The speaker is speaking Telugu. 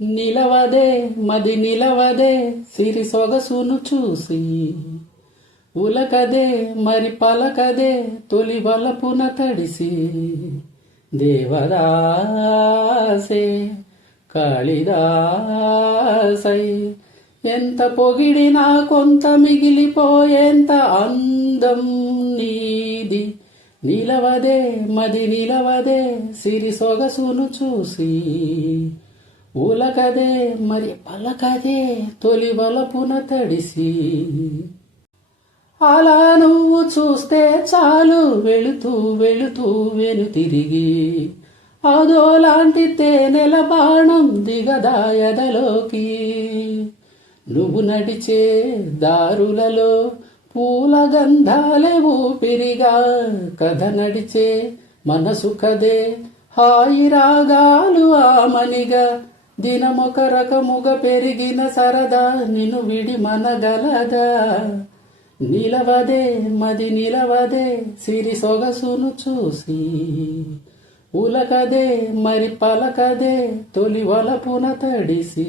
నిలవదే మది నిలవదే సిరి సొగసును చూసి ఉలకదే మరి పలకదే తొలి వలపున తడిసి దేవదాసే కాళిదాసై ఎంత పొగిడినా కొంత మిగిలిపోయేంత అందం నీది నిలవదే మది నిలవదే సిరి సొగసును చూసి ఉలకదే మరి పలకదే తొలి వలపున తడిసి అలా నువ్వు చూస్తే చాలు వెళుతూ వెళుతూ వెను తిరిగి అదోలాంటి తేనెల బాణం దిగదాయదలోకి నువ్వు నడిచే దారులలో పూల గంధాలే ఊపిరిగా కథ నడిచే మనసు కదే హాయి రాగాలు ఆమనిగా దినమొక రకముగా పెరిగిన సరదా నిన్ను విడి మనగలదా నిలవదే మది నిలవదే సిరి సొగసును చూసి ఉలకదే మరి పలకదే తొలి వలపున తడిసి